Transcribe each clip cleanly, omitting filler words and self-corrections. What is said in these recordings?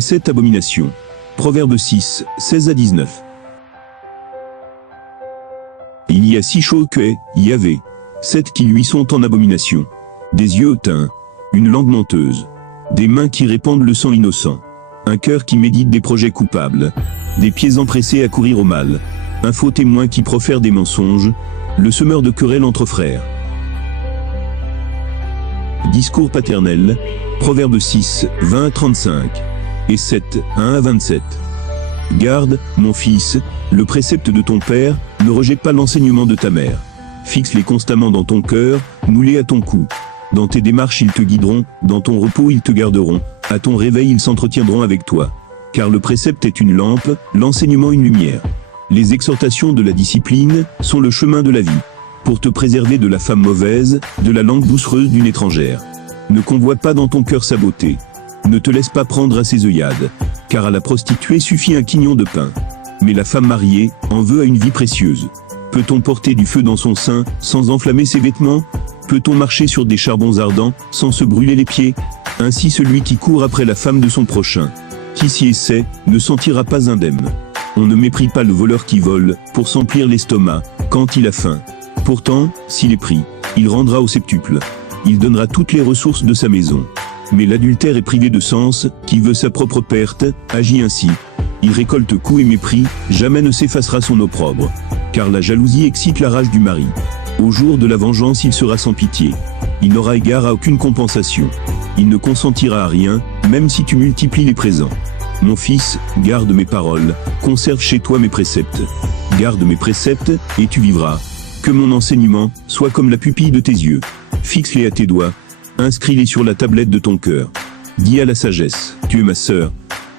les 7 abominations. Proverbe 6, 16 à 19. Il y a 6 choses que Yahvé, 7 qui lui sont en abomination. Des yeux hautains, une langue menteuse, des mains qui répandent le sang innocent, un cœur qui médite des projets coupables, des pieds empressés à courir au mal, un faux témoin qui profère des mensonges, le semeur de querelles entre frères. Discours paternel, Proverbe 6, 20 à 35, et 7, 1 à 27. Garde, mon fils, le précepte de ton père, ne rejette pas l'enseignement de ta mère. Fixe-les constamment dans ton cœur, noue-les à ton cou. Dans tes démarches ils te guideront, dans ton repos ils te garderont, à ton réveil ils s'entretiendront avec toi. Car le précepte est une lampe, l'enseignement une lumière. Les exhortations de la discipline sont le chemin de la vie, pour te préserver de la femme mauvaise, de la langue doucereuse d'une étrangère. Ne convoite pas dans ton cœur sa beauté. Ne te laisse pas prendre à ses œillades, car à la prostituée suffit un quignon de pain. Mais la femme mariée en veut à une vie précieuse. Peut-on porter du feu dans son sein, sans enflammer ses vêtements? Peut-on marcher sur des charbons ardents, sans se brûler les pieds? Ainsi celui qui court après la femme de son prochain, qui s'y essaie, ne sentira pas indemne. On ne méprie pas le voleur qui vole, pour s'emplir l'estomac, quand il a faim. Pourtant, s'il est pris, il rendra au septuple. Il donnera toutes les ressources de sa maison. Mais l'adultère est privé de sens, qui veut sa propre perte, agit ainsi. Il récolte coups et mépris, jamais ne s'effacera son opprobre. Car la jalousie excite la rage du mari. Au jour de la vengeance il sera sans pitié. Il n'aura égard à aucune compensation. Il ne consentira à rien, même si tu multiplies les présents. Mon fils, garde mes paroles, conserve chez toi mes préceptes. Garde mes préceptes, et tu vivras. Que mon enseignement soit comme la pupille de tes yeux. Fixe-les à tes doigts, inscris-les sur la tablette de ton cœur. Dis à la sagesse, tu es ma sœur.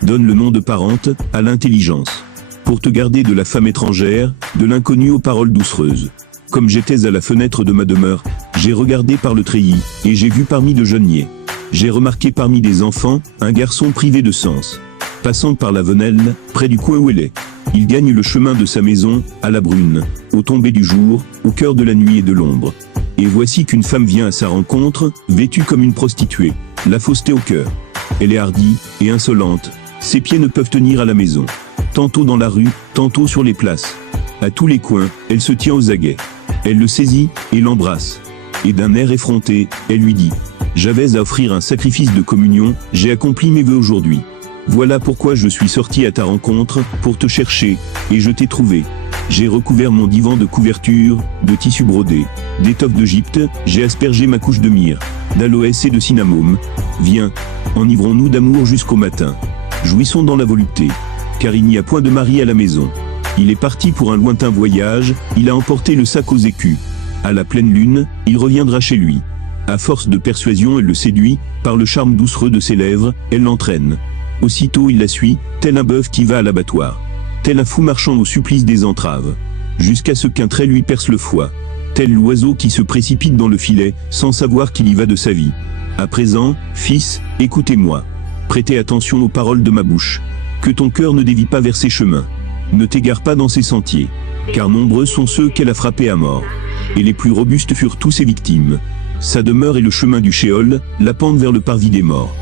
Donne le nom de parente à l'intelligence. Pour te garder de la femme étrangère, de l'inconnu aux paroles doucereuses. Comme j'étais à la fenêtre de ma demeure, j'ai regardé par le treillis, et j'ai vu parmi de jeunes niais. J'ai remarqué parmi des enfants, un garçon privé de sens. Passant par la venelle, près du coin où elle est. Il gagne le chemin de sa maison, à la brune, au tomber du jour, au cœur de la nuit et de l'ombre. Et voici qu'une femme vient à sa rencontre, vêtue comme une prostituée, la fausseté au cœur. Elle est hardie et insolente, ses pieds ne peuvent tenir à la maison. Tantôt dans la rue, tantôt sur les places. À tous les coins, elle se tient aux aguets. Elle le saisit et l'embrasse. Et d'un air effronté, elle lui dit « J'avais à offrir un sacrifice de communion, j'ai accompli mes vœux aujourd'hui. Voilà pourquoi je suis sorti à ta rencontre, pour te chercher, et je t'ai trouvé. J'ai recouvert mon divan de couverture, de tissu brodé, d'étoffe d'Égypte, j'ai aspergé ma couche de myrrhe, d'aloès et de cinnamome. Viens, enivrons-nous d'amour jusqu'au matin. Jouissons dans la volupté, car il n'y a point de mari à la maison. Il est parti pour un lointain voyage, il a emporté le sac aux écus. À la pleine lune, il reviendra chez lui. À force de persuasion, elle le séduit, par le charme doucereux de ses lèvres, elle l'entraîne. Aussitôt il la suit, tel un bœuf qui va à l'abattoir. Tel un fou marchant au supplice des entraves. Jusqu'à ce qu'un trait lui perce le foie. Tel l'oiseau qui se précipite dans le filet, sans savoir qu'il y va de sa vie. À présent, fils, écoutez-moi. Prêtez attention aux paroles de ma bouche. Que ton cœur ne dévie pas vers ses chemins. Ne t'égare pas dans ses sentiers. Car nombreux sont ceux qu'elle a frappés à mort. Et les plus robustes furent tous ses victimes. Sa demeure est le chemin du Sheol, la pente vers le parvis des morts.